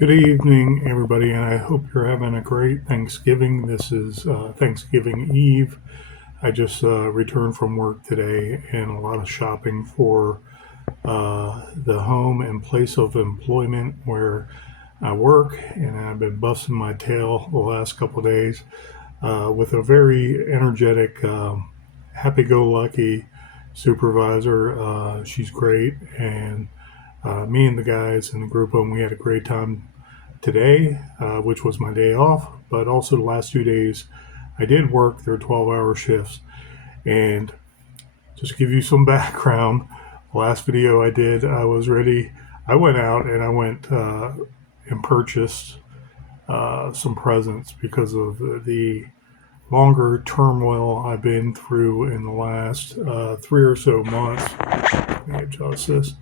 Good evening, everybody, and I hope you're having a great Thanksgiving. This is Thanksgiving Eve. I just returned from work today and a lot of shopping for the home and place of employment where I work, and I've been busting my tail the last couple of days with a very energetic, happy-go-lucky supervisor. She's great, and me and the guys in the group home, we had a great time today, which was my day off, but also the last 2 days I did work their 12-hour shifts. And just to give you some background, the last video I did, I was ready. I went out and I went and purchased some presents because of the longer turmoil I've been through in the last 3 or so months. Let me adjust this.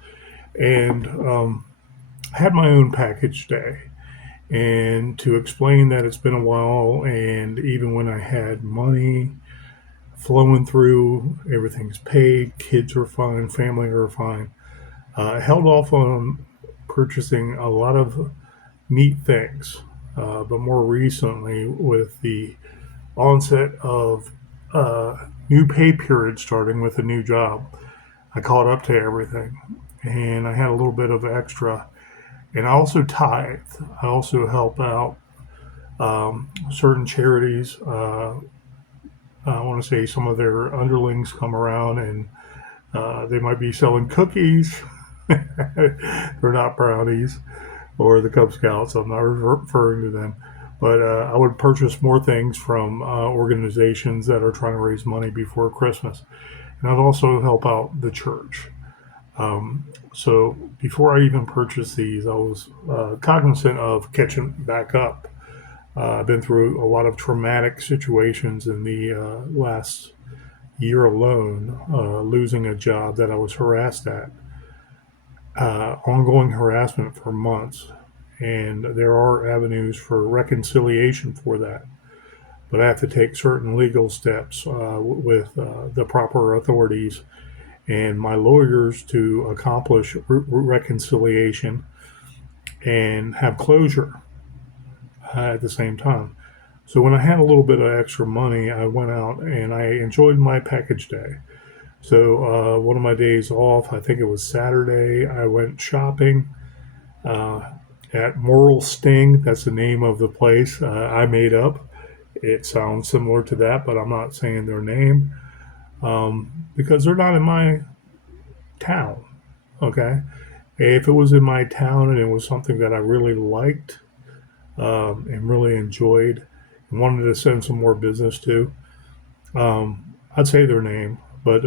And I had my own package day. And to explain that it's been a while, and even when I had money flowing through, everything's paid, kids are fine, family are fine, I held off on purchasing a lot of neat things. But more recently, with the onset of new pay period starting with a new job, I caught up to everything, and I had a little bit of extra. And I also tithe. I also help out certain charities. I want to say some of their underlings come around and they might be selling cookies. They're not brownies or the Cub Scouts. I'm not referring to them. But I would purchase more things from organizations that are trying to raise money before Christmas. And I'd also help out the church. So before I even purchased these, I was cognizant of catching back up. I've been through a lot of traumatic situations in the last year alone, losing a job that I was harassed at, ongoing harassment for months. And there are avenues for reconciliation for that. But I have to take certain legal steps with the proper authorities and my lawyers to accomplish reconciliation and have closure at the same time. So when I had a little bit of extra money, I went out and I enjoyed my package day. So one of my days off, I think it was Saturday, I went shopping uh, at Moral Sting. That's the name of the place I made up. It sounds similar to that, but I'm not saying their name because they're not in my town. Okay. If it was in my town and it was something that I really liked and really enjoyed and wanted to send some more business to, I'd say their name. But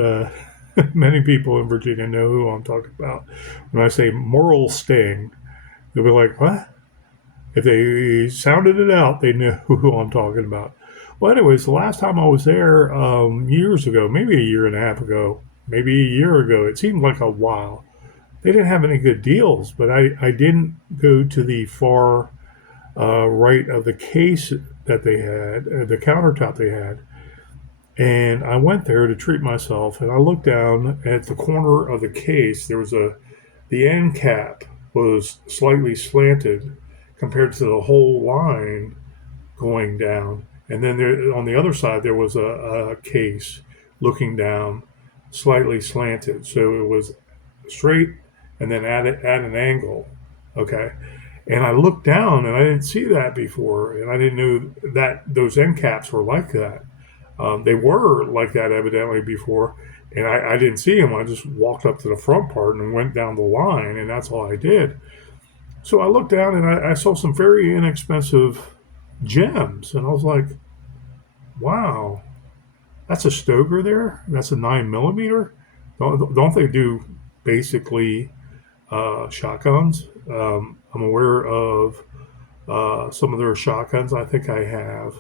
many people in Virginia know who I'm talking about. When I say Moral Sting, they'll be like, what? If they sounded it out, they knew who I'm talking about. Well, anyways, the last time I was there years ago, maybe a year and a half ago, maybe a year ago, it seemed like a while. They didn't have any good deals, but I didn't go to the far right of the case that they had, the countertop they had. And I went there to treat myself, and I looked down at the corner of the case. There was the end cap was slightly slanted compared to the whole line going down. And then there, on the other side, there was a case looking down, slightly slanted. So it was straight and then at an angle. Okay. And I looked down and I didn't see that before. And I didn't know that those end caps were like that. They were like that evidently before. And I didn't see them. I just walked up to the front part and went down the line. And that's all I did. So I looked down and I saw some very inexpensive gems. And I was like, wow, that's a Stoeger there. That's a 9 millimeter. Don't they do basically shotguns? I'm aware of some of their shotguns. I think I have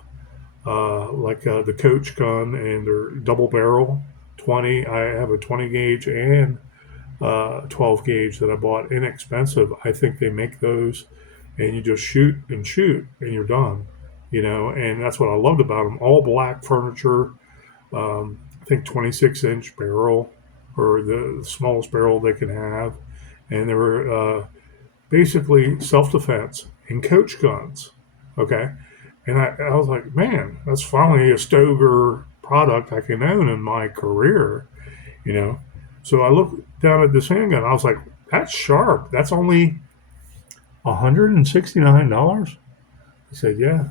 like the Coach gun and their double barrel 20. I have a 20 gauge and 12 gauge that I bought inexpensive. I think they make those, and you just shoot, and you're done. And that's what I loved about them. All black furniture. I think 26-inch barrel or the smallest barrel they can have, and they were basically self-defense and coach guns. Okay. And I was like, man, that's finally a Stoeger product I can own in my career, you know. So I looked down at this handgun. I was like, that's sharp. That's only $169. He said, yeah,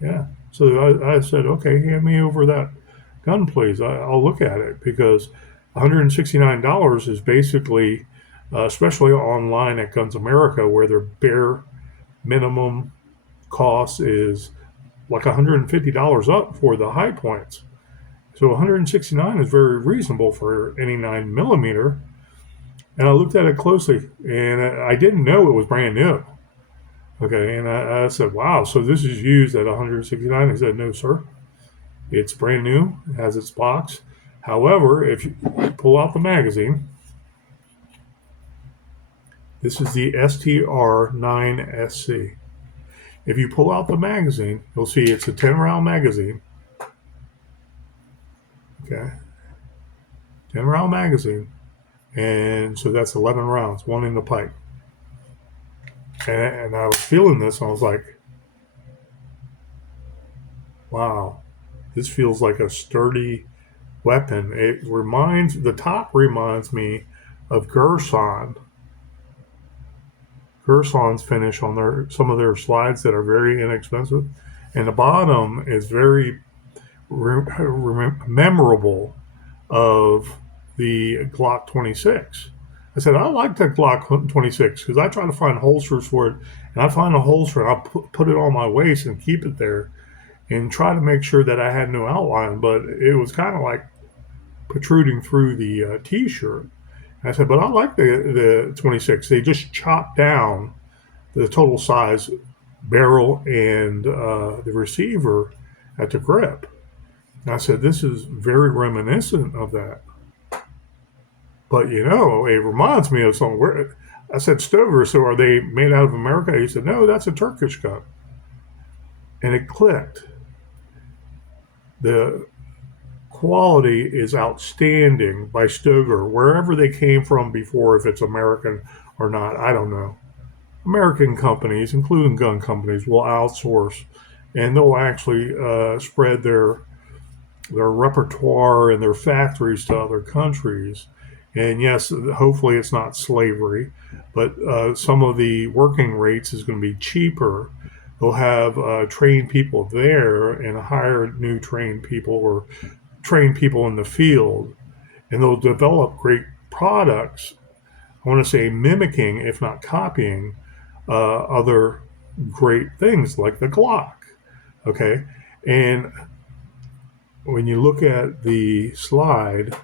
yeah. So I said, okay, hand me over that gun, please. I'll look at it because $169 is basically, especially online at Guns America, where their bare minimum cost is like $150 up for the high points. So 169 is very reasonable for any 9mm. And I looked at it closely, and I didn't know it was brand new. Okay, and I said, "Wow, so this is used at 169?" He said, "No, sir. It's brand new. It has its box. However, if you pull out the magazine, this is the STR-9SC. If you pull out the magazine, you'll see it's a 10-round magazine. Okay, 10-round magazine, and so that's 11 rounds, one in the pipe. And I was feeling this, and I was like, wow, this feels like a sturdy weapon. The top reminds me of Gerson's finish on some of their slides that are very inexpensive. And the bottom is very memorable of the Glock 26. I said, I like that Glock 26 because I try to find holsters for it, and I find a holster and I'll put it on my waist and keep it there and try to make sure that I had no outline, but it was kind of like protruding through the t-shirt. And I said, but I like the 26. They just chopped down the total size barrel and the receiver at the grip. And I said, this is very reminiscent of that. But, it reminds me of something. I said, Stoeger, so are they made out of America? He said, no, that's a Turkish gun. And it clicked. The quality is outstanding by Stoeger, wherever they came from before, if it's American or not, I don't know. American companies, including gun companies, will outsource, and they'll actually spread their repertoire and their factories to other countries. And yes, hopefully it's not slavery, but some of the working rates is going to be cheaper. They'll have trained people there and hire new trained people or train people in the field, and they'll develop great products. I want to say mimicking, if not copying, other great things like the Glock. Okay, and when you look at the slide,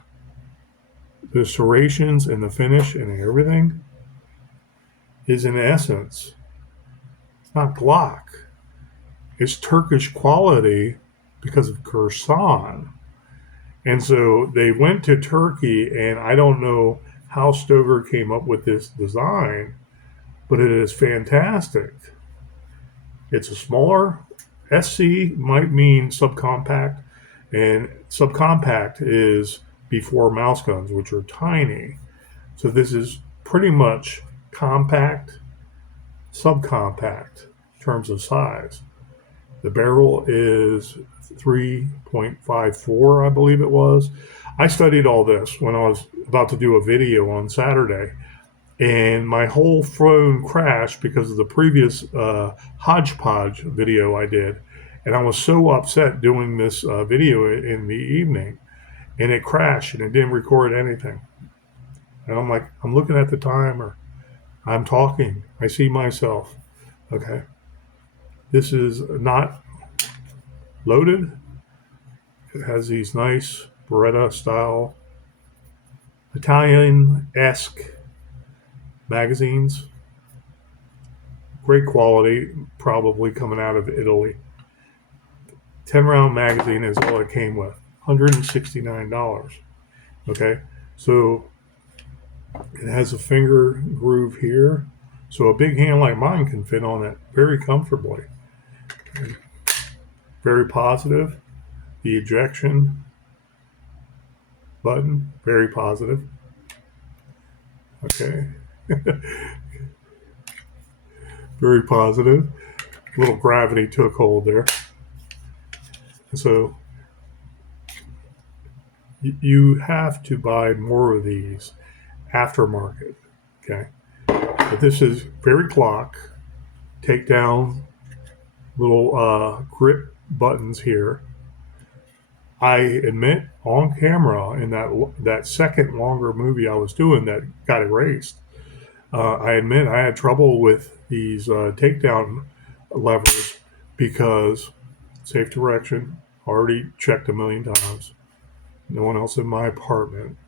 the serrations and the finish and everything is in essence, it's not Glock. It's Turkish quality because of Gerson. And so they went to Turkey, and I don't know how Stoeger came up with this design, but it is fantastic. It's a smaller SC, might mean subcompact, and subcompact is before mouse guns, which are tiny. So this is pretty much compact, subcompact in terms of size. The barrel is 3.54, I believe it was. I studied all this when I was about to do a video on Saturday, and my whole phone crashed because of the previous hodgepodge video I did. And I was so upset doing this video in the evening, and it crashed and it didn't record anything. And I'm like, I'm looking at the timer. I'm talking. I see myself. Okay. This is not loaded. It has these nice Beretta style Italian-esque magazines. Great quality, probably coming out of Italy. 10-round magazine is all it came with. $169. Okay, so it has a finger groove here, so a big hand like mine can fit on it very comfortably. Very positive. The ejection button, very positive. Okay. Very positive. A little gravity took hold there. So you have to buy more of these aftermarket. Okay. But this is very Glock. Take down little grip buttons here. I admit on camera in that second longer movie I was doing that got erased, I admit I had trouble with these takedown levers because safe direction, already checked a million times. No one else in my apartment.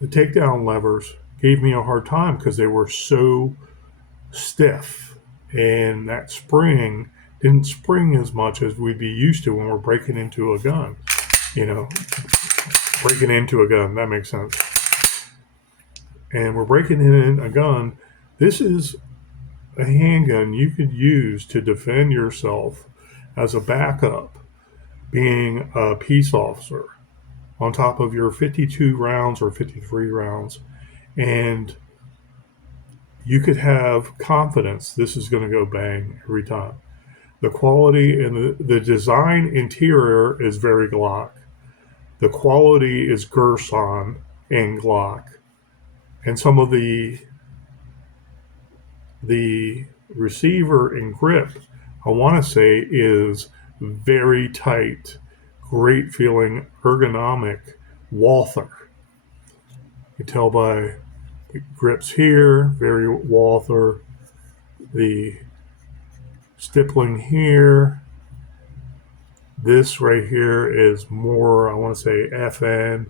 The takedown levers gave me a hard time because they were so stiff, and that spring didn't spring as much as we'd be used to when we're breaking into a gun. You know, breaking into a gun, that makes sense. And we're breaking in a gun. This is a handgun you could use to defend yourself as a backup, being a peace officer on top of your 52 rounds or 53 rounds. And you could have confidence this is going to go bang every time. The quality and the design interior is very Glock. The quality is Gerson and Glock. And some of the receiver and grip, I want to say, is very tight, great feeling, ergonomic Walther. You can tell by the grips here, very Walther. The stippling here. This right here is more, I want to say, FN.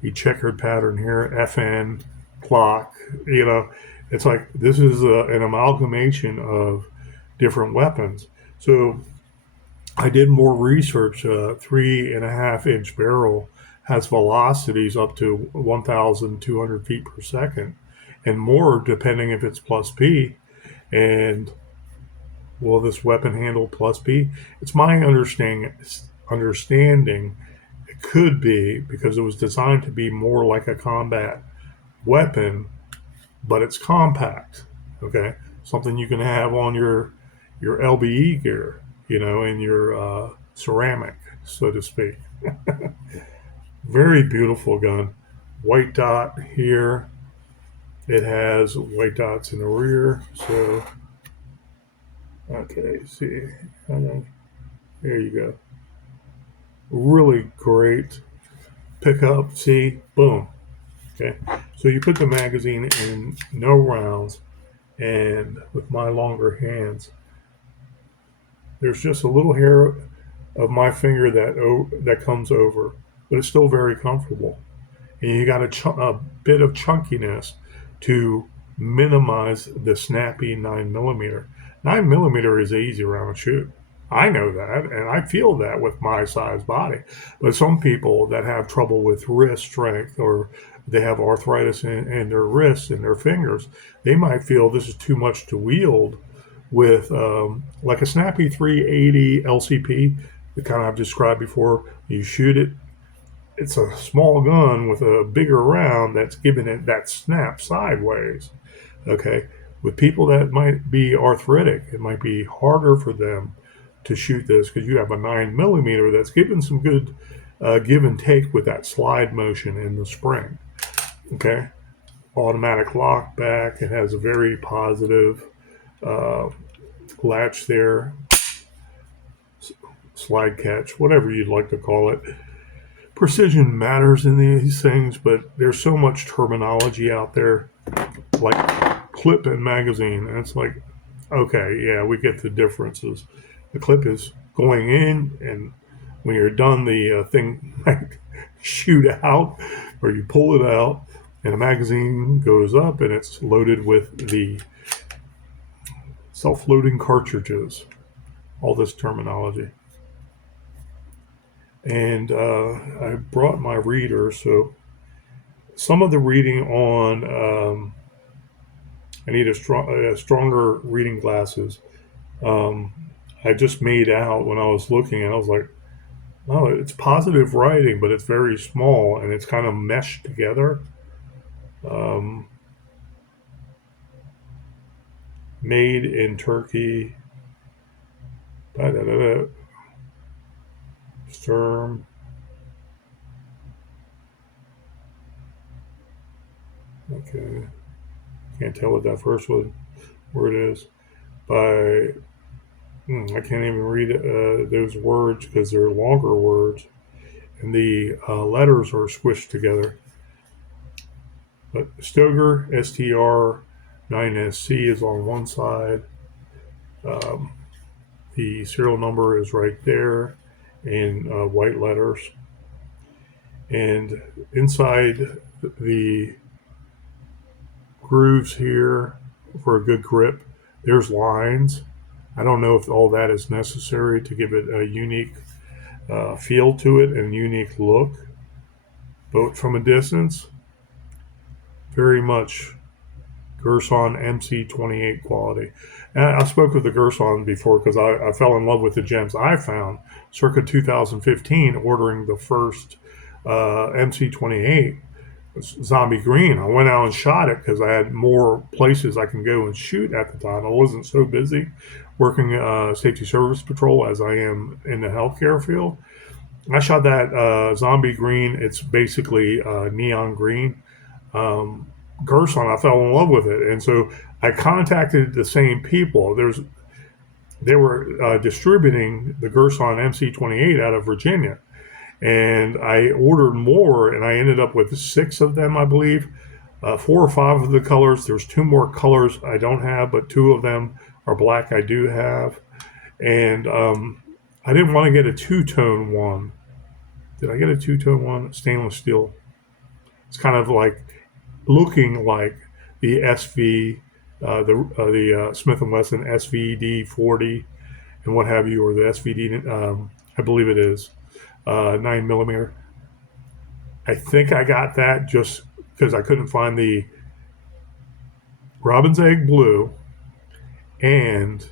The checkered pattern here, FN, clock. You know, it's like this is an amalgamation of different weapons. So I did more research. 3.5 inch barrel has velocities up to 1,200 feet per second and more, depending if it's plus P. And will this weapon handle plus P? It's my understanding it could be, because it was designed to be more like a combat weapon, but it's compact. Okay, something you can have on your LBE gear, you know, in your ceramic, so to speak. Very beautiful gun. White dot here. It has white dots in the rear. So, okay, see. There you go. Really great pickup. See, boom. Okay, so you put the magazine in no rounds, and with my longer hands, there's just a little hair of my finger that comes over, but it's still very comfortable. And you got a bit of chunkiness to minimize the snappy 9mm. 9mm is easy around to shoot. I know that, and I feel that with my size body. But some people that have trouble with wrist strength, or they have arthritis in their wrists and their fingers, they might feel this is too much to wield with like a snappy 380 LCP, the kind I've described before. You shoot it, it's a small gun with a bigger round that's giving it that snap sideways. Okay, with people that might be arthritic, it might be harder for them to shoot this because you have a 9mm that's giving some good give and take with that slide motion in the spring. Okay, automatic lock back. It has a very positive latch there, slide catch, whatever you'd like to call it. Precision matters in these things, but there's so much terminology out there, like clip and magazine, and it's like, okay, yeah, we get the differences. The clip is going in, and when you're done, the thing might shoot out, or you pull it out, and the magazine goes up, and it's loaded with the self-loading cartridges. All this terminology. And I brought my reader, so some of the reading on I need stronger reading glasses. I just made out when I was looking, and I was like, oh, it's positive writing, but it's very small, and it's kind of meshed together. made in Turkey. Sturm. Okay. Can't tell what that first word is. By I can't even read those words because they're longer words, and the letters are squished together. But Stoeger, STR9SC is on one side. Um, the serial number is right there in white letters. And inside the grooves here for a good grip, there's lines. I don't know if all that is necessary to give it a unique feel to it and unique look. But from a distance, very much Gerson MC28 quality. And I spoke with the Gerson before because I fell in love with the gems I found circa 2015 ordering the first MC28 zombie green. I went out and shot it because I had more places I can go and shoot at the time. I wasn't so busy working safety service patrol as I am in the healthcare field. I shot that zombie green. It's basically neon green. Gerson, I fell in love with it, and so I contacted the same people. They were distributing the Gerson MC28 out of Virginia, and I ordered more, and I ended up with 6 of them, I believe, 4 or 5 of the colors. There's 2 more colors I don't have, but 2 of them are black I do have, and I didn't want to get a 2-tone one. Did I get a 2-tone one? Stainless steel. It's kind of like looking like the SV, the Smith & Wesson SVD 40 and what have you, or the SVD, I believe it is, 9 millimeter. I think I got that just because I couldn't find the Robin's Egg Blue and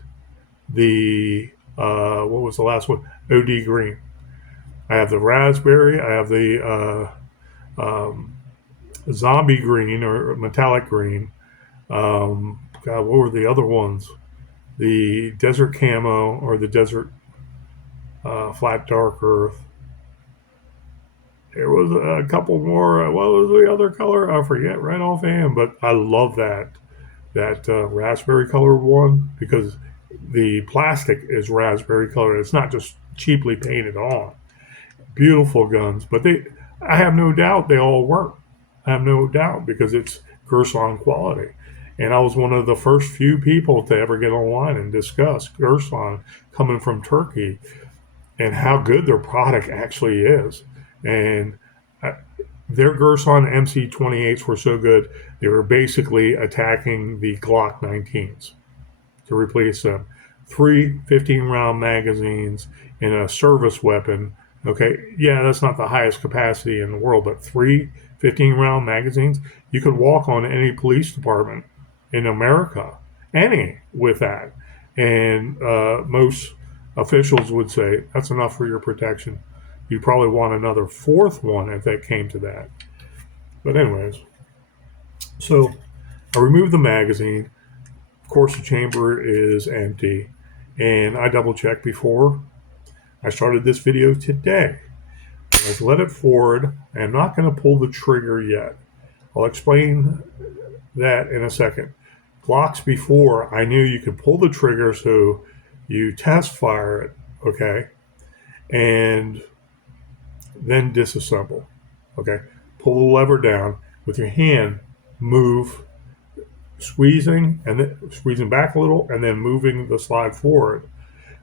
the, what was the last one? OD Green. I have the raspberry. I have the zombie green or metallic green. God, what were the other ones? The desert camo or the desert flat dark earth. There was a couple more. What was the other color? I forget right offhand, but I love that raspberry colored one because the plastic is raspberry colored. It's not just cheaply painted on. Beautiful guns, but I have no doubt they all work. I have no doubt because it's Gerson quality. And I was one of the first few people to ever get online and discuss Gerson coming from Turkey and how good their product actually is. And their Gerson MC28s were so good, they were basically attacking the Glock 19s to replace them. 3 15-round magazines in a service weapon. Okay, yeah, that's not the highest capacity in the world, but 3 15-round magazines, you could walk on any police department in America, any, with that. And most officials would say, that's enough for your protection. You'd probably want another 4th one if that came to that. But anyways, so I removed the magazine. Of course, the chamber is empty. And I double-checked before I started this video today. Let's let it forward. I'm not going to pull the trigger yet. I'll explain that in a second. Glocks before, I knew you could pull the trigger so you test fire it, okay, and then disassemble, okay. Pull the lever down with your hand, move, squeezing back a little, and then moving the slide forward.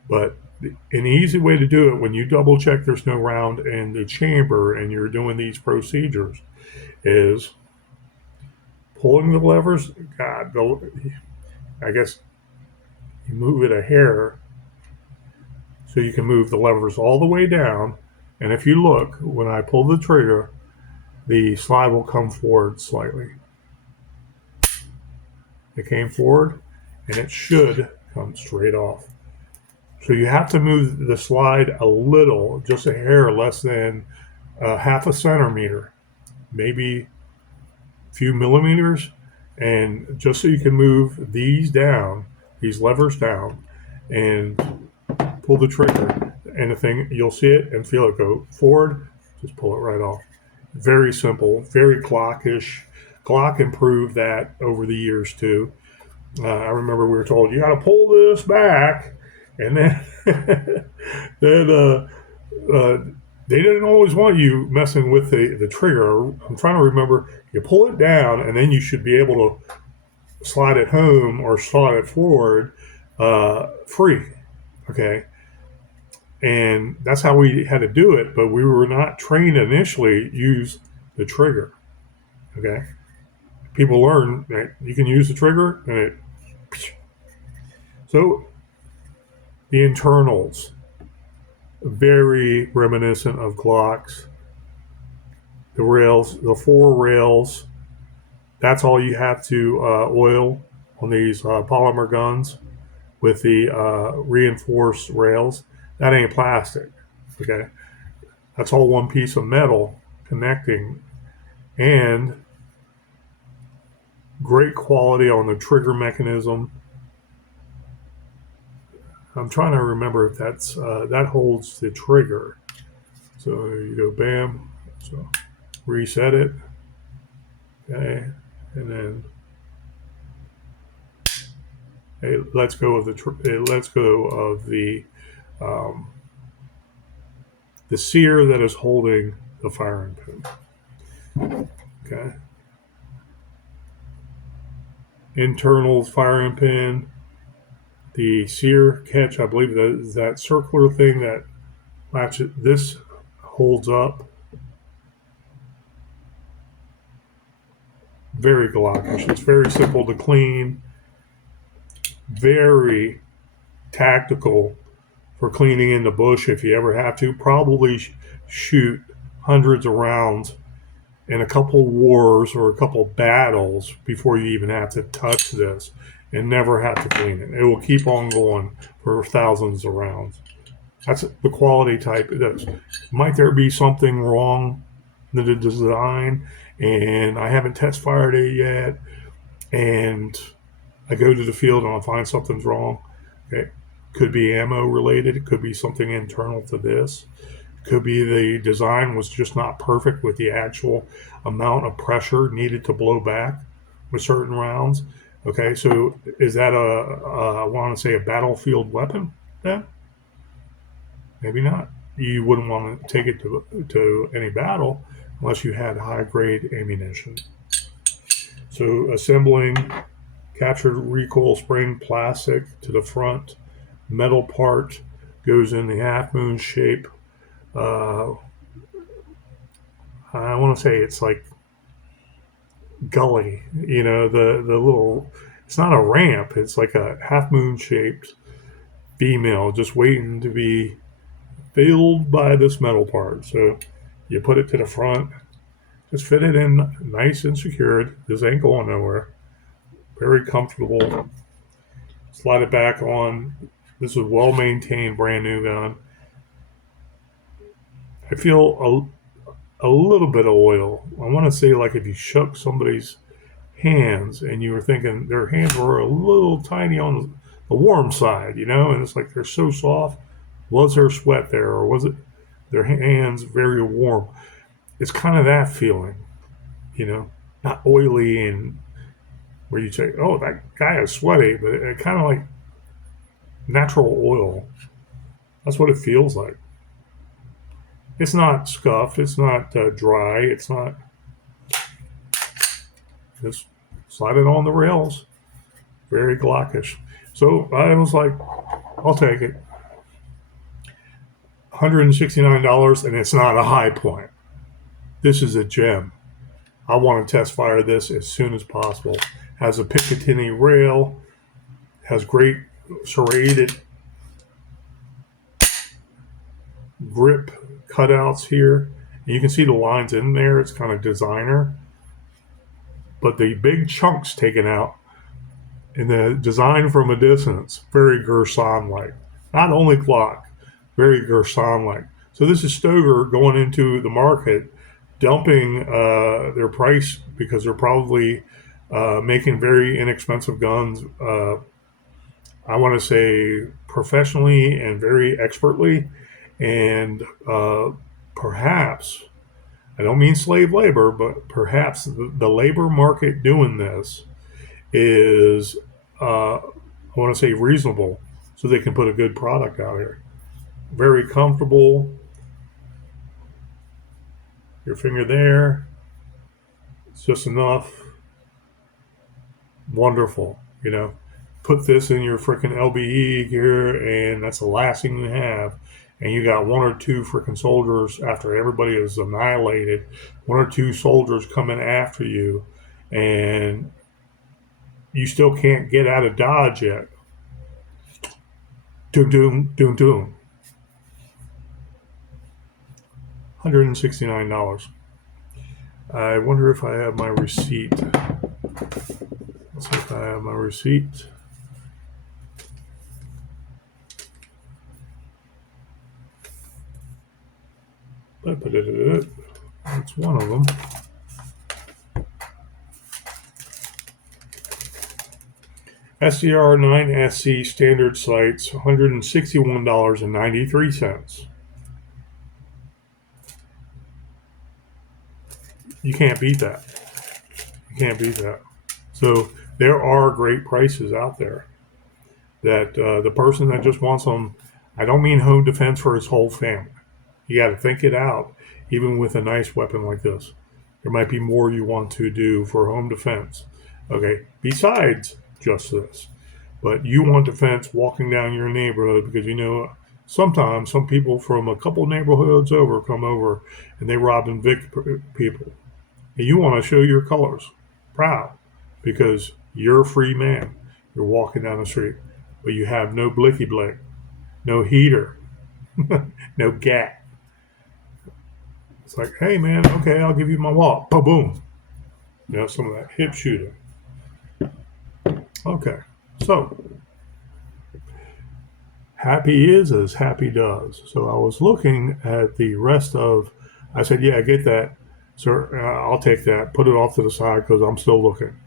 But an easy way to do it when you double check there's no round in the chamber and you're doing these procedures is pulling the levers. God, I guess you move it a hair so you can move the levers all the way down. And if you look, when I pull the trigger, the slide will come forward slightly. It came forward, and it should come straight off. So you have to move the slide a little, just a hair less than half a centimeter, maybe a few millimeters, and just so you can move these down these levers down and pull the trigger, and the thing, you'll see it and feel it go forward. Just pull it right off. Very simple, very Glockish. Glock improved that over the years too. I remember we were told you got to pull this back, and then then they didn't always want you messing with the trigger. I'm trying to remember. You pull it down, and then you should be able to slide it home or slide it forward free. Okay, and that's how we had to do it. But we were not trained initially to use the trigger. Okay, people learn that you can use the trigger, and it. So the internals, very reminiscent of Glocks. The rails, the four rails, that's all you have to oil on these polymer guns with the reinforced rails. That ain't plastic, okay? That's all one piece of metal connecting, and great quality on the trigger mechanism. I'm trying to remember if that's that holds the trigger. So you go bam, so reset it, okay, and then it lets go of the sear that is holding the firing pin. Okay, internal firing pin, the sear catch. I believe that is that circular thing that latches. This holds up. Very Glockish. It's very simple to clean. Very tactical for cleaning in the bush if you ever have to. Probably shoot hundreds of rounds in a couple wars or a couple battles before you even have to touch this, and never have to clean it. It will keep on going for thousands of rounds. That's the quality type it is. Might there be something wrong in the design, and I haven't test fired it yet, and I go to the field and I find something's wrong? Okay. Could be ammo related. It could be something internal to this. Could be the design was just not perfect with the actual amount of pressure needed to blow back with certain rounds. Okay, so is that I want to say a battlefield weapon then? Maybe not. You wouldn't want to take it to any battle unless you had high grade ammunition. So assembling captured recoil spring plastic to the front, metal part goes in the half moon shape. I want to say it's like gully, the little. It's not a ramp. It's like a half moon shaped female just waiting to be filled by this metal part. So you put it to the front, just fit it in nice and secured. This ain't going nowhere. Very comfortable. Slide it back on. This is well maintained, brand new gun. I feel a little bit of oil. I want to say like if you shook somebody's hands and you were thinking their hands were a little tiny on the warm side, and it's like they're so soft. Was there sweat there, or was it their hands very warm? It's kind of that feeling, not oily and where you say, oh, that guy is sweaty, but it kind of like natural oil. That's what it feels like. It's not scuffed. It's not dry. It's not. Just slide it on the rails. Very Glockish. So I was like, I'll take it. $169, and it's not a Hipoint. This is a gem. I want to test fire this as soon as possible. Has a Picatinny rail. Has great serrated grip cutouts here. And you can see the lines in there. It's kind of designer. But the big chunks taken out in the design from a distance, very Gerson-like. Not only Glock, very Gerson-like. So this is Stoeger going into the market, dumping their price because they're probably making very inexpensive guns I want to say professionally and very expertly, and perhaps, I don't mean slave labor, but perhaps the labor market doing this is, I want to say reasonable, so they can put a good product out here. Very comfortable. Your finger there, it's just enough. Wonderful, you know. Put this in your freaking LBE gear, and that's the last thing you have. And you got one or two freaking soldiers after everybody is annihilated. One or two soldiers coming after you, and you still can't get out of Dodge yet. Doom, doom, doom, doom. $169. I wonder if I have my receipt. Let's see if I have my receipt. That's one of them. SDR9SC standard sights, $161.93. You can't beat that. You can't beat that. So there are great prices out there that the person that just wants them, I don't mean home defense for his whole family. You got to think it out, even with a nice weapon like this. There might be more you want to do for home defense. Okay, besides just this. But you want defense walking down your neighborhood because you know sometimes some people from a couple neighborhoods over come over and they rob and evict people. And you want to show your colors, proud, because you're a free man. You're walking down the street, but you have no blicky blick, no heater, no gat. It's like, hey man, okay, I'll give you my wallet. Boom, boom. You know, some of that hip shooting. Okay, so happy is as happy does. So I was looking at the rest of, I said, yeah, get that. Sir, I'll take that. Put it off to the side because I'm still looking.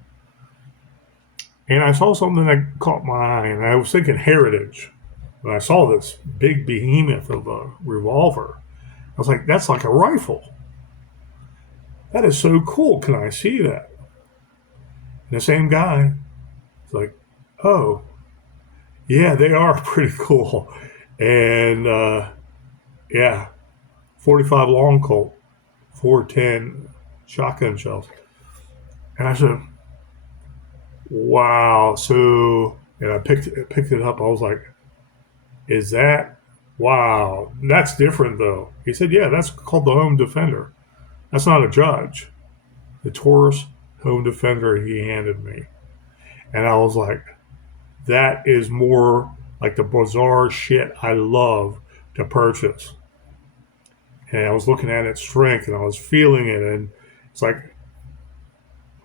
And I saw something that caught my eye, and I was thinking heritage. When I saw this big behemoth of a revolver, I was like, that's like a rifle. That is so cool. Can I see that? And the same guy, it's like, oh, yeah, they are pretty cool. And yeah, 45 Long Colt, 410 shotgun shells. And I said, wow. So, and I picked it up. I was like, is that, wow, that's different though. He said, yeah, that's called the Home Defender. That's not a Judge. The Taurus Home Defender he handed me. And I was like, that is more like the bizarre shit I love to purchase. And I was looking at its strength and I was feeling it. And it's like,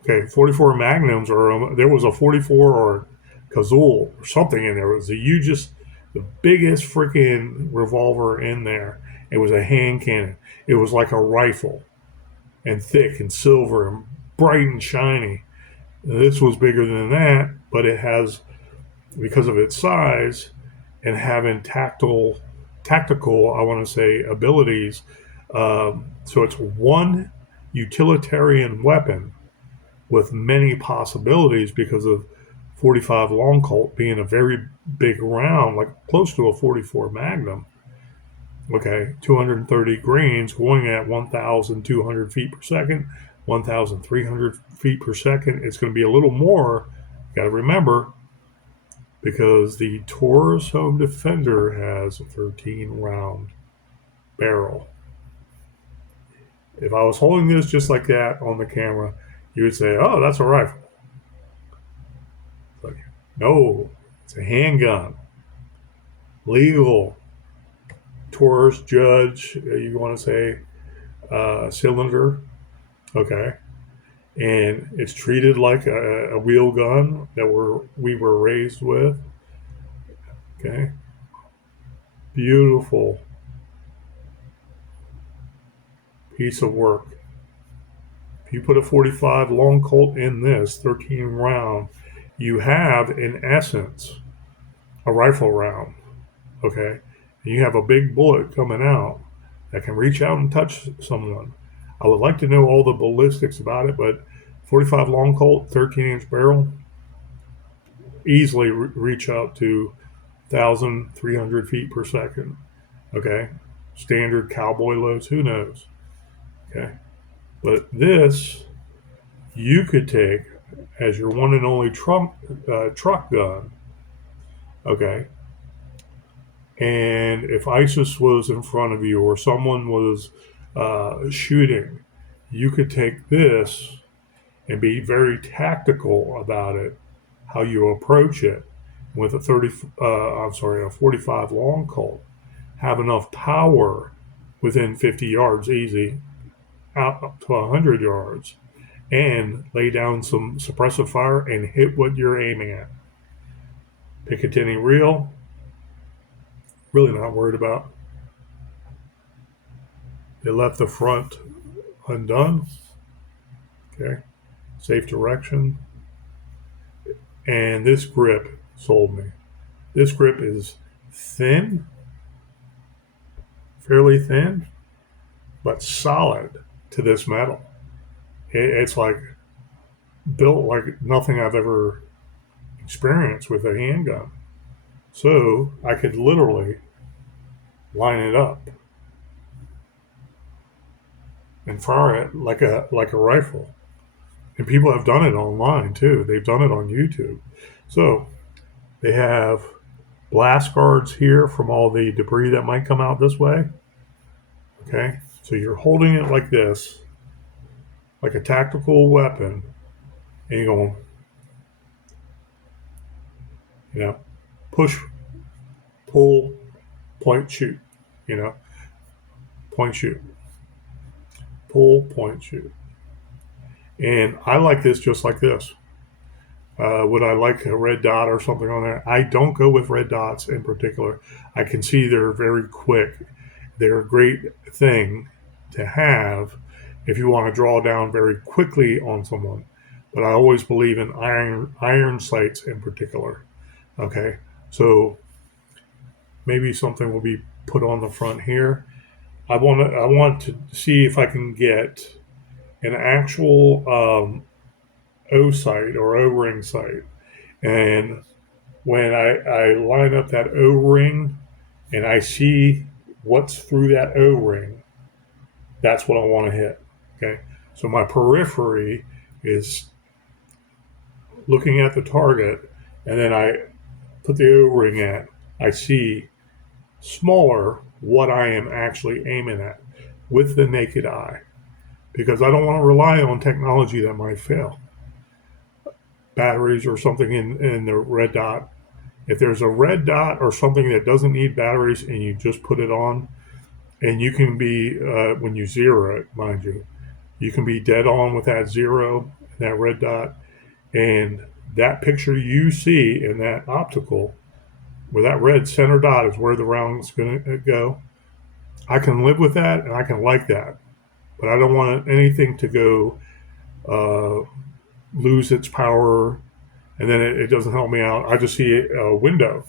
okay, 44 Magnums, or there was a 44 or Kazul or something in there. It was the biggest freaking revolver in there. It was a hand cannon. It was like a rifle and thick and silver and bright and shiny. This was bigger than that, but it has, because of its size and having tactical, I want to say, abilities. So it's one utilitarian weapon with many possibilities because of 45 Long Colt being a very big round, like close to a 44 Magnum. Okay, 230 grains going at 1,200 feet per second, 1,300 feet per second. It's going to be a little more. You got to remember, because the Taurus Home Defender has a 13 round barrel. If I was holding this just like that on the camera, you would say, oh, that's a rifle. Like, no, it's a handgun. Legal. Taurus Judge, you want to say, cylinder. Okay. And it's treated like a wheel gun that we were raised with. Okay. Beautiful piece of work. If you put a 45 Long Colt in this 13 round, you have, in essence, a rifle round, okay, and you have a big bullet coming out that can reach out and touch someone. I would like to know all the ballistics about it, but 45 Long Colt, 13-inch barrel, easily reach out to 1,300 feet per second. Okay, standard cowboy loads, who knows? Okay, but this you could take as your one and only truck gun. Okay, and if ISIS was in front of you or someone was shooting, you could take this and be very tactical about it, how you approach it with a 45 Long Colt. Have enough power within 50 yards, easy, out up to 100 yards, and lay down some suppressive fire and hit what you're aiming at. Picatinny reel, really not worried about. They left the front undone. Okay, safe direction. And this grip sold me. This grip is thin, fairly thin, but solid to this metal. It's like built like nothing I've ever experienced with a handgun. So I could literally line it up and fire it like a rifle. And people have done it online too. They've done it on YouTube. So they have blast guards here from all the debris that might come out this way. Okay, so you're holding it like this, like a tactical weapon, and you're going, you know, push, pull, point, shoot, you know, point, shoot, pull, point, shoot. And I like this just like this. Would I like a red dot or something on there? I don't go with red dots in particular. I can see they're very quick. They're a great thing to have if you want to draw down very quickly on someone. But I always believe in iron sights in particular. Okay, so maybe something will be put on the front here. I want to see if I can get an actual O sight or O ring sight, and when I line up that O ring and I see what's through that O ring, that's what I want to hit. Okay, so my periphery is looking at the target, and then I put the O ring at. I see smaller what I am actually aiming at with the naked eye, because I don't want to rely on technology that might fail. Batteries or something in the red dot. If there's a red dot or something that doesn't need batteries and you just put it on, and you can be, when you zero it, mind you, you can be dead on with that zero, that red dot, and that picture you see in that optical, where that red center dot is where the round's going to go. I can live with that and I can like that, but I don't want anything to go lose its power and then it doesn't help me out. I just see a window.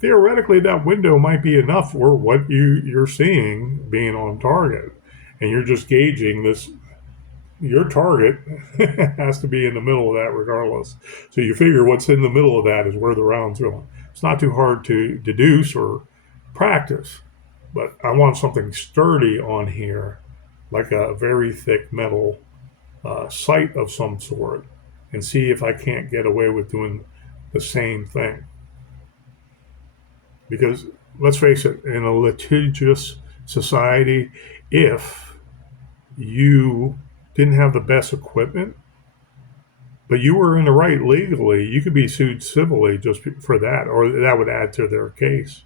Theoretically, that window might be enough for what you're seeing being on target, and you're just gauging this. Your target has to be in the middle of that regardless. So you figure what's in the middle of that is where the round's going. It's not too hard to deduce or practice, but I want something sturdy on here, like a very thick metal sight of some sort, and see if I can't get away with doing the same thing. Because let's face it, in a litigious society, if you didn't have the best equipment, but you were in the right legally, you could be sued civilly just for that, or that would add to their case.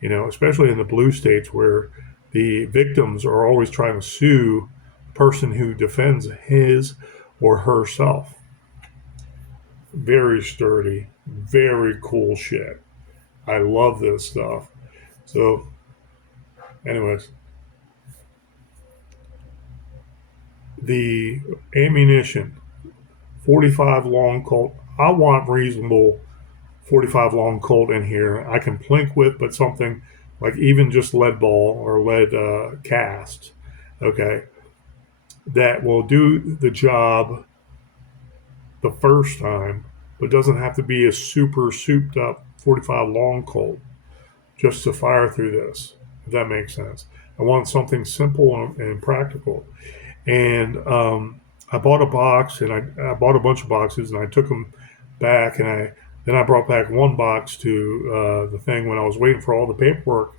You know, especially in the blue states where the victims are always trying to sue the person who defends his or herself. Very sturdy, very cool shit. I love this stuff. So, anyways, the ammunition, 45 Long Colt. I want reasonable 45 Long Colt in here I can plink with, but something like even just lead ball or lead cast, okay, that will do the job the first time, but doesn't have to be a super souped up 45 Long Colt just to fire through this, if that makes sense. I want something simple and practical. And I bought a box, and I bought a bunch of boxes, and I took them back, and I brought back one box to the thing when I was waiting for all the paperwork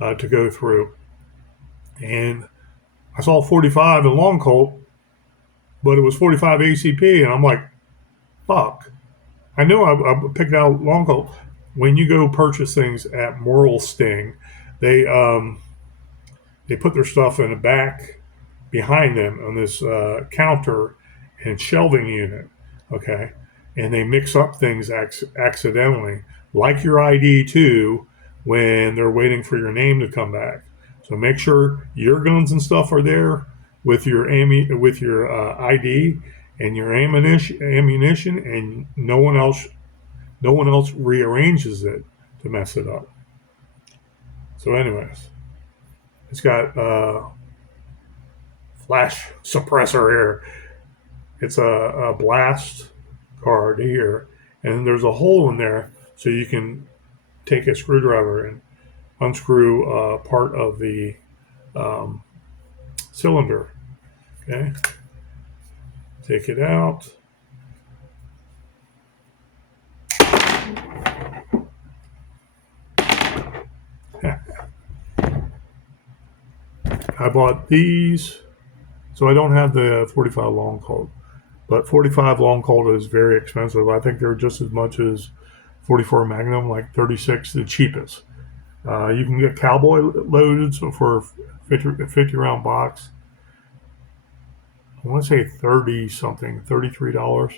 to go through, and I saw 45 in Long Colt, but it was 45 ACP, and I'm like, fuck. I know I picked out Long Colt. When you go purchase things at Moral Sting, they put their stuff in the back behind them on this counter and shelving unit, okay? And they mix up things accidentally, like your ID too, when they're waiting for your name to come back. So make sure your guns and stuff are there with your ID and your ammunition, and no one else rearranges it to mess it up. So, anyways, it's got flash suppressor here. It's a blast card here, and there's a hole in there so you can take a screwdriver and unscrew part of the um, cylinder. Okay, take it out. I bought these, so I don't have the 45 Long Colt, but 45 Long Colt is very expensive. I think they're just as much as 44 Magnum, like 36, the cheapest. You can get cowboy loads for a 50 round box. I want to say 30 something, $33.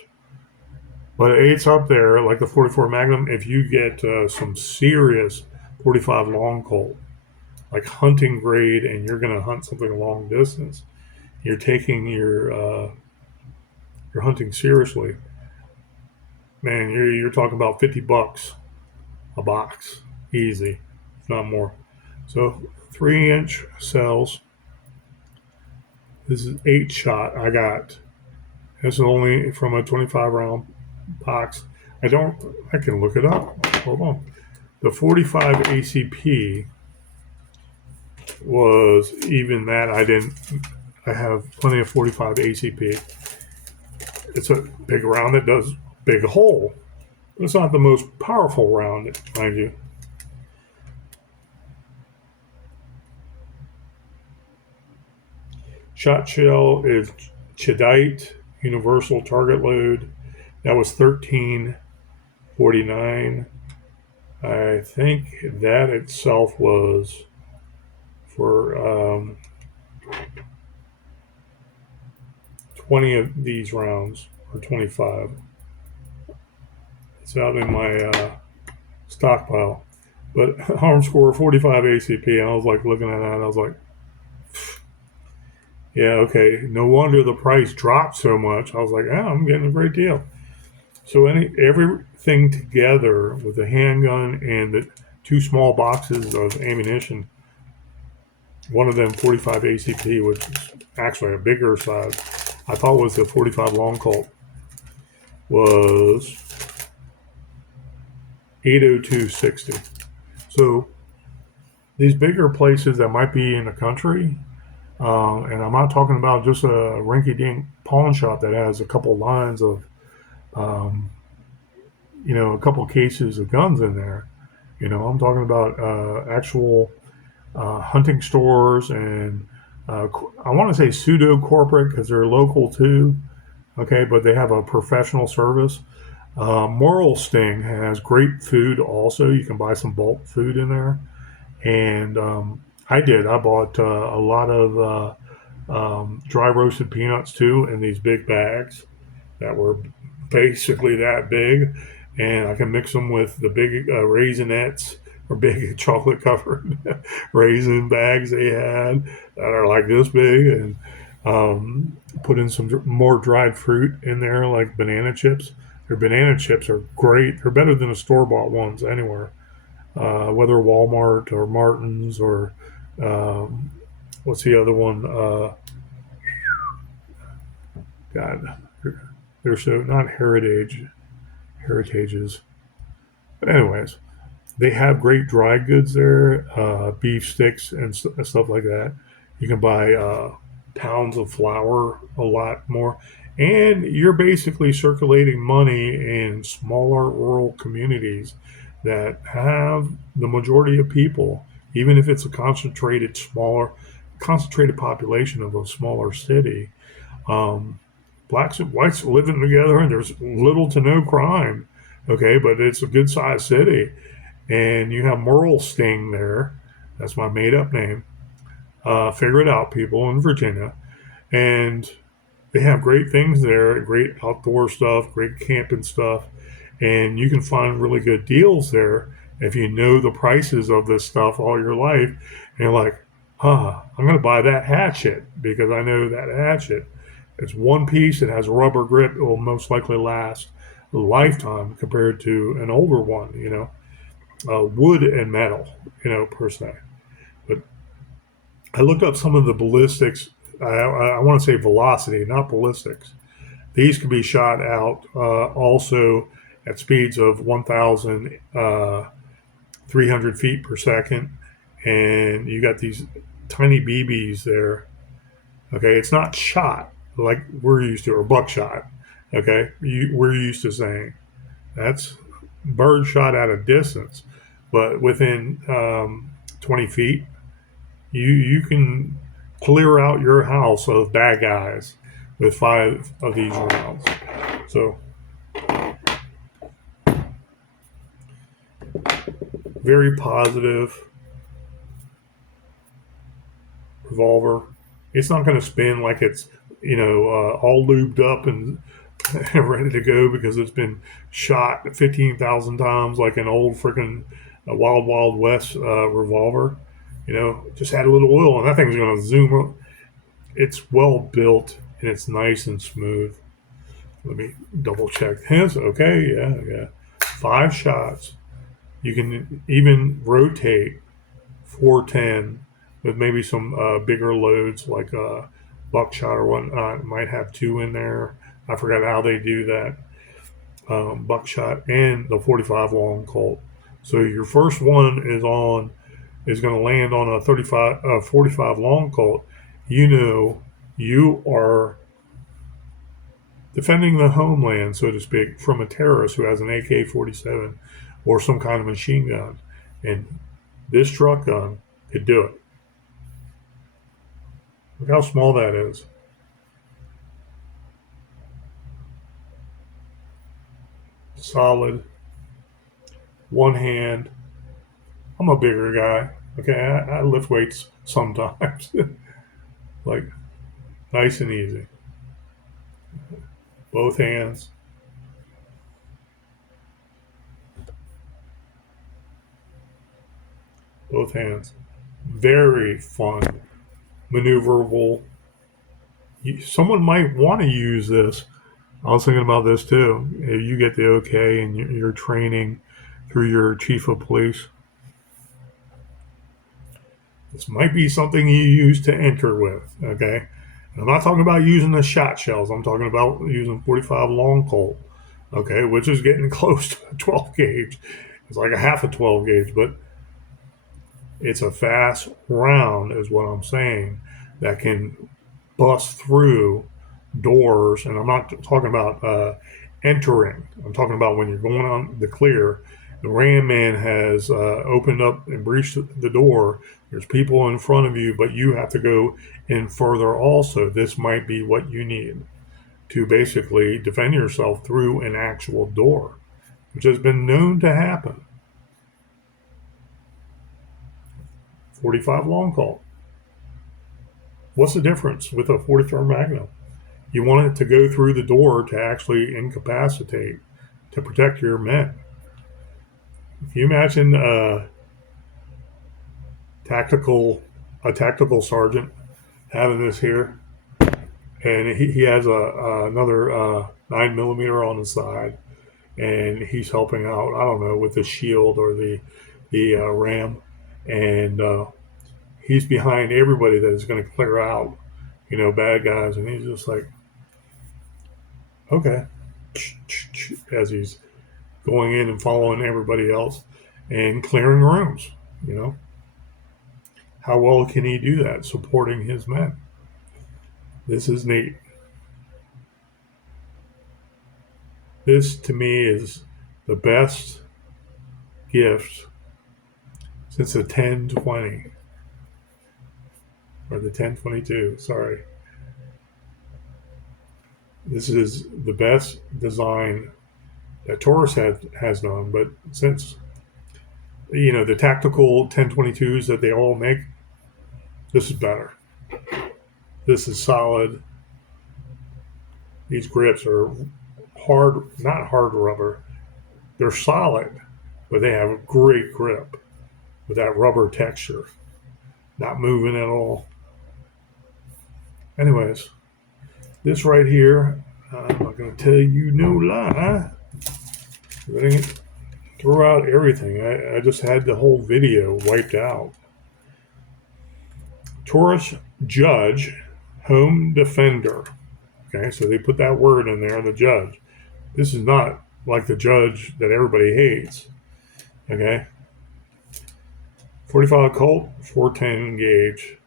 But it's up there, like the 44 Magnum, if you get some serious 45 Long Colt, like hunting grade, and you're going to hunt something a long distance, you're taking your hunting seriously, man, you're talking about $50 a box, easy, if not more. So 3-inch cells. This is 8-shot. I got. This is only from a 25 round box. I can look it up. Hold on. The 45 ACP was even that. I have plenty of 45 ACP. It's a big round that does big hole. It's not the most powerful round, mind you. Shot shell is Chedite universal target load. That was $13.49. I think that itself was for 20 of these rounds, or 25. It's out in my stockpile. But harm score 45 ACP, and I was like looking at that, and I was like, yeah, okay, no wonder the price dropped so much. I was like, I'm getting a great deal. So everything together with the handgun and the 2 small boxes of ammunition, one of them 45 ACP, which is actually a bigger size, I thought was the 45 Long Colt, was $802.60. So these bigger places that might be in the country, and I'm not talking about just a rinky-dink pawn shop that has a couple lines of, a couple cases of guns in there. I'm talking about actual hunting stores, and I want to say pseudo corporate because they're local too. Okay, but they have a professional service. Moral Sting has great food also. You can buy some bulk food in there. And I bought a lot of dry roasted peanuts too in these big bags that were basically that big. And I can mix them with the big Raisinets or big chocolate covered raisin bags they had that are like this big, and put in some more dried fruit in there, like banana chips. Their banana chips are great. They're better than the store bought ones anywhere, whether Walmart or Martin's or um, what's the other one? God, they're so not heritages. But anyways, they have great dry goods there, beef sticks and stuff like that. You can buy pounds of flour a lot more. And you're basically circulating money in smaller rural communities that have the majority of people, even if it's a concentrated population of a smaller city. Um, Blacks and whites living together, and there's little to no crime. Okay, but it's a good sized city, and you have Merle Sting there. That's my made up name. Figure it out, people in Virginia. And they have great things there, great outdoor stuff, great camping stuff. And you can find really good deals there if you know the prices of this stuff all your life. And you're like, I'm going to buy that hatchet because I know that hatchet. It's one piece, it has a rubber grip, it will most likely last a lifetime compared to an older one, wood and metal, per se. But I looked up some of the ballistics. I want to say velocity, not ballistics. These can be shot out also at speeds of 1,300 feet per second. And you got these tiny BBs there. Okay, it's not shot like we're used to, or buckshot. Okay, we're used to saying that's bird shot at a distance, but within 20 feet, you can clear out your house of bad guys with 5 of these rounds. So very positive revolver. It's not going to spin like it's all lubed up and ready to go because it's been shot 15,000 times like an old freaking Wild Wild West revolver. Just add a little oil and that thing's going to zoom up. It's well built and it's nice and smooth. Let me double check this. Okay, yeah. 5 shots. You can even rotate 410 with maybe some bigger loads like buckshot or whatnot. Might have 2 in there. I forgot how they do that. Buckshot and the 45 Long Colt. So your first one is going to land on a 45 Long Colt. You are defending the homeland, so to speak, from a terrorist who has an AK-47 or some kind of machine gun. And this truck gun could do it. Look how small that is. Solid. One hand. I'm a bigger guy. Okay, I lift weights sometimes. Like, nice and easy. Both hands. Both hands. Very fun. Maneuverable. Someone might want to use this. I was thinking about this too. If you get the okay and you're training through your chief of police, this might be something you use to enter with. Okay. And I'm not talking about using the shot shells. I'm talking about using 45 Long Colt. Okay, which is getting close to a 12 gauge. It's like a half a 12 gauge, but it's a fast round, is what I'm saying, that can bust through doors. And I'm not talking about entering. I'm talking about when you're going on the clear. The Ram Man has opened up and breached the door. There's people in front of you, but you have to go in further also. This might be what you need to basically defend yourself through an actual door, which has been known to happen. 45 Long Colt. What's the difference with a 44 Magnum? You want it to go through the door to actually incapacitate, to protect your men. If you imagine a tactical sergeant having this here, and he has another 9mm on the side, and he's helping out. I don't know, with the shield or the ram, and he's behind everybody that is going to clear out, bad guys, and he's just like, okay, as he's going in and following everybody else and clearing rooms. You know, how well can he do that, supporting his men? This is neat. This to me is the best gift since the 1020 or the 1022. Sorry. This is the best design that Taurus has done, but since the tactical 1022s that they all make, this is better. This is solid. These grips are hard, not hard rubber. They're solid, but they have a great grip with that rubber texture, not moving at all. Anyways, this right here, I'm not going to tell you no lie. I didn't throw out everything. I just had the whole video wiped out. Taurus Judge Home Defender. Okay, so they put that word in there, the judge. This is not like the judge that everybody hates. Okay, 45 Colt, 410 gauge,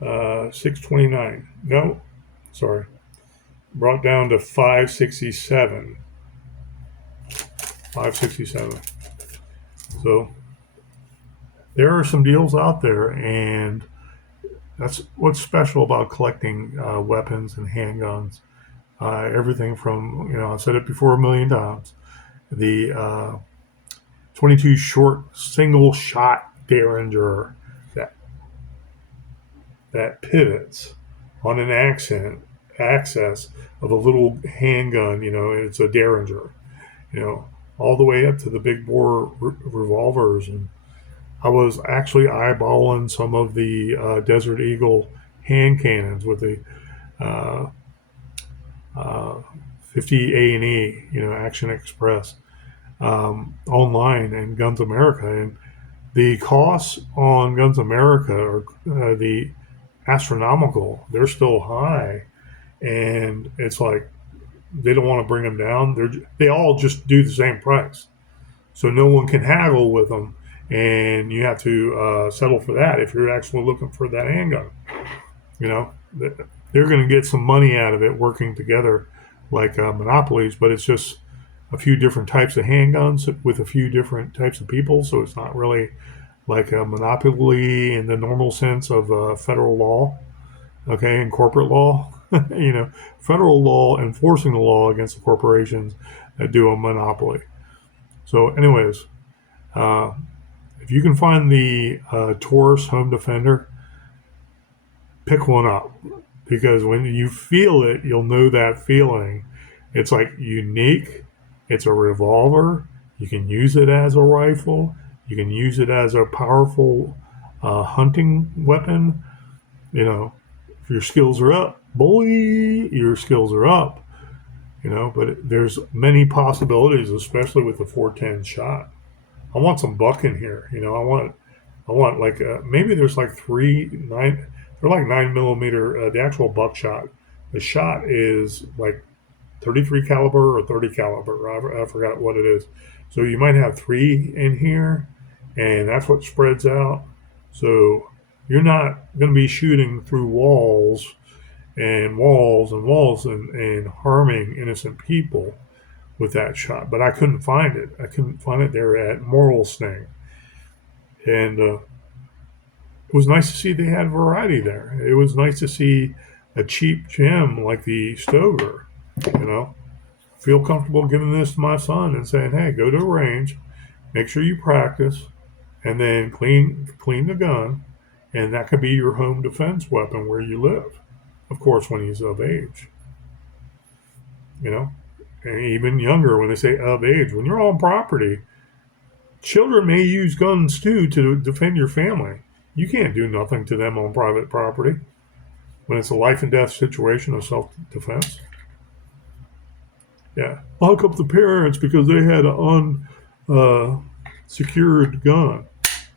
629. No, sorry, brought down to 567. 567. So there are some deals out there, and that's what's special about collecting weapons and handguns. Everything from, I've said it before a million times, the 22 short single shot Derringer that pivots on an axis of a little handgun, it's a Derringer, all the way up to the big bore revolvers. And I was actually eyeballing some of the Desert Eagle hand cannons with the 50 A&E, Action Express, online and Guns America, and the costs on Guns America are the astronomical. They're still high, and it's like they don't want to bring them down. They all just do the same price, so no one can haggle with them, and you have to settle for that if you're actually looking for that handgun. They're going to get some money out of it working together like monopolies, but it's just a few different types of handguns with a few different types of people, so it's not really like a monopoly in the normal sense of federal law, okay, and corporate law. Federal law enforcing the law against the corporations that do a monopoly. So anyways, if you can find the Taurus Home Defender, pick one up, because when you feel it, you'll know that feeling. It's like unique. It's a revolver. You can use it as a rifle. You can use it as a powerful hunting weapon. If your skills are up, boy, your skills are up. But there's many possibilities, especially with the 410 shot. I want some buck in here. I want like maybe there's like they're like 9mm. The actual buckshot. The shot is like 33 caliber or 30 caliber. I forgot what it is. So you might have 3 in here, and that's what spreads out. So you're not going to be shooting through walls and walls and walls and harming innocent people with that shot. But I couldn't find it. I couldn't find it there at Moral Sting. And it was nice to see they had variety there. It was nice to see a cheap gem like the Stoeger. Feel comfortable giving this to my son and saying, hey, go to a range, make sure you practice, and then clean the gun, and that could be your home defense weapon where you live. Of course, when he's of age. And even younger, when they say of age, when you're on property, children may use guns too to defend your family. You can't do nothing to them on private property when it's a life and death situation of self-defense. Yeah, lock up the parents because they had an unsecured gun,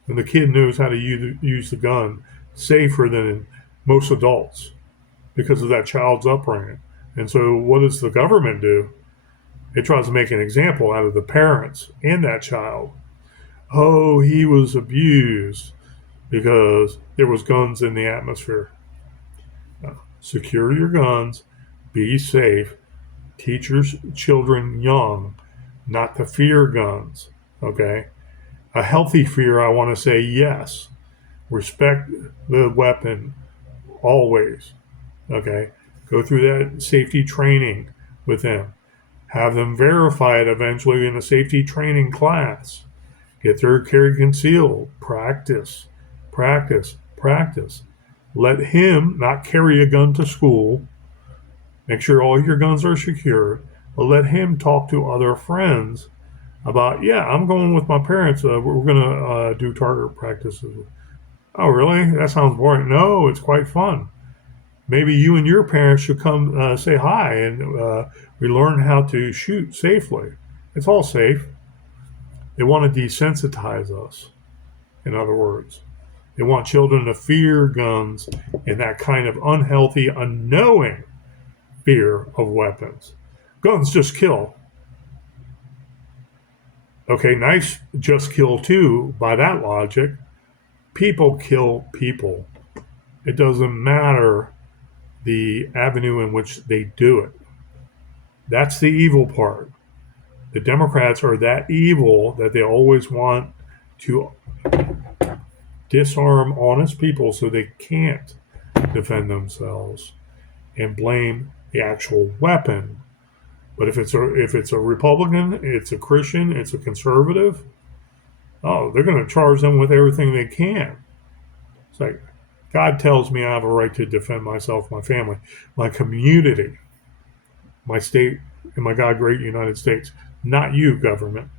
and the kid knows how to use the gun safer than most adults because of that child's upbringing. And so, what does the government do? It tries to make an example out of the parents and that child. Oh, he was abused because there was guns in the atmosphere. Secure your guns, be safe, teach your children young not to fear guns. Okay, a healthy fear, I want to say yes. Respect the weapon always. Okay, go through that safety training with them. Have them verify it eventually in a safety training class. Get their carry concealed. Practice, practice, practice. Let him not carry a gun to school. Make sure all your guns are secure. But let him talk to other friends about, yeah, I'm going with my parents. We're going to do target practices. Oh, really? That sounds boring. No, it's quite fun. Maybe you and your parents should come say hi and we learn how to shoot safely. It's all safe. They want to desensitize us, in other words. They want children to fear guns and that kind of unhealthy, unknowing fear of weapons. Guns just kill. Okay, knives just kill too, by that logic. People kill people. It doesn't matter the avenue in which they do it. That's the evil part. The Democrats are that evil that they always want to disarm honest people so they can't defend themselves and blame the actual weapon. But if it's a Republican, it's a Christian, it's a conservative, oh, they're going to charge them with everything they can. It's like God tells me I have a right to defend myself, my family, my community, my state, and my God great United States. Not you, government.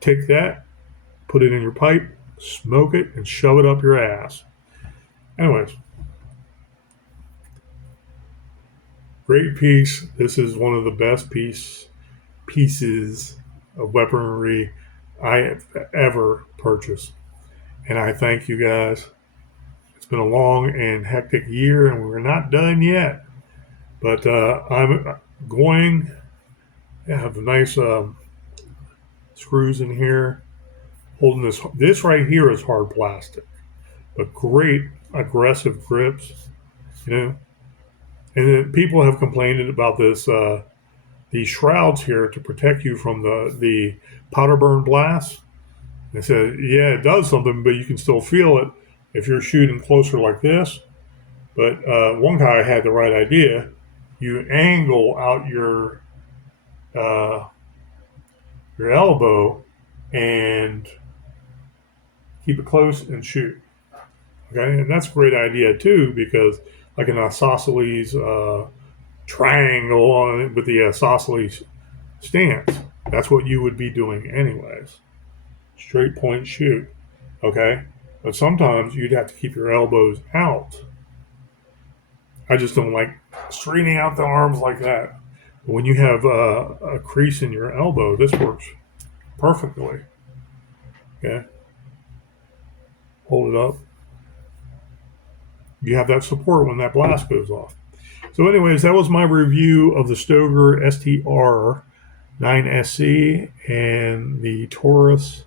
Take that, put it in your pipe, smoke it, and shove it up your ass. Anyways, great piece. This is one of the best pieces of weaponry I have ever purchased. And I thank you guys. It's been a long and hectic year, and we're not done yet. But I'm going to have nice screws in here. Holding this. This right here is hard plastic, but great aggressive grips. You know, and then people have complained about this. These shrouds here to protect you from the powder burn blast. They said, yeah, it does something, but you can still feel it if you're shooting closer like this. But one guy had the right idea. You angle out your elbow and keep it close and shoot. Okay, and that's a great idea too, because like an isosceles triangle on it with the isosceles stance, that's what you would be doing anyways. Straight point shoot. Okay, but sometimes you'd have to keep your elbows out. I just don't like straightening out the arms like that. But when you have a crease in your elbow, this works perfectly. Okay, hold it up. You have that support when that blast goes off. So, anyways, that was my review of the Stoeger STR 9SC and the Taurus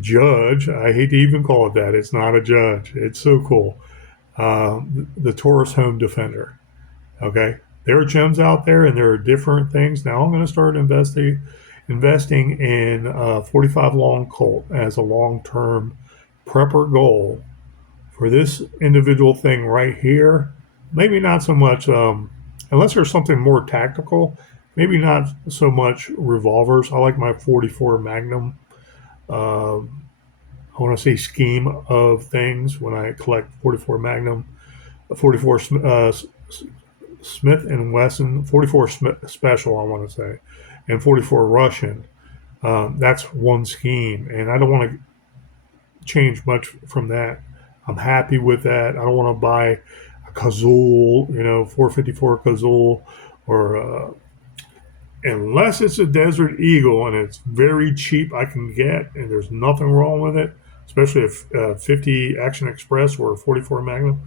Judge. I hate to even call it that. It's not a judge. It's so cool. The Taurus Home Defender. Okay, there are gems out there, and there are different things. Now I'm going to start investing in 45 Long Colt as a long-term prepper goal for this individual thing right here. Maybe not so much, unless there's something more tactical. Maybe not so much revolvers. I like my 44 Magnum. I want to say scheme of things when I collect 44 Magnum, 44 Smith and Wesson, 44 Special, I want to say, and 44 Russian. That's one scheme, and I don't want to change much from that. I'm happy with that. I don't want to buy a Kazul, 454 Kazul, or unless it's a Desert Eagle and it's very cheap, I can get, and there's nothing wrong with it, especially if 50 Action Express or a 44 Magnum.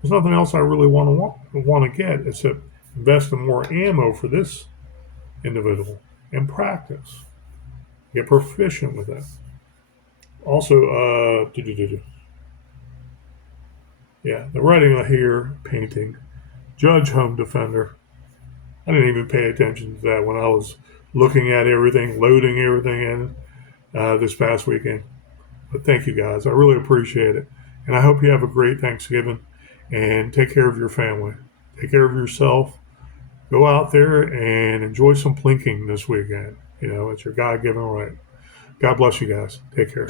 There's nothing else I really want to get except invest in more ammo for this individual and practice. Get proficient with that. Also, yeah, the writing here, painting, Judge Home Defender. I didn't even pay attention to that when I was looking at everything, loading everything in this past weekend. But thank you guys. I really appreciate it. And I hope you have a great Thanksgiving and take care of your family. Take care of yourself. Go out there and enjoy some plinking this weekend. You know, it's your God given right. God bless you guys. Take care.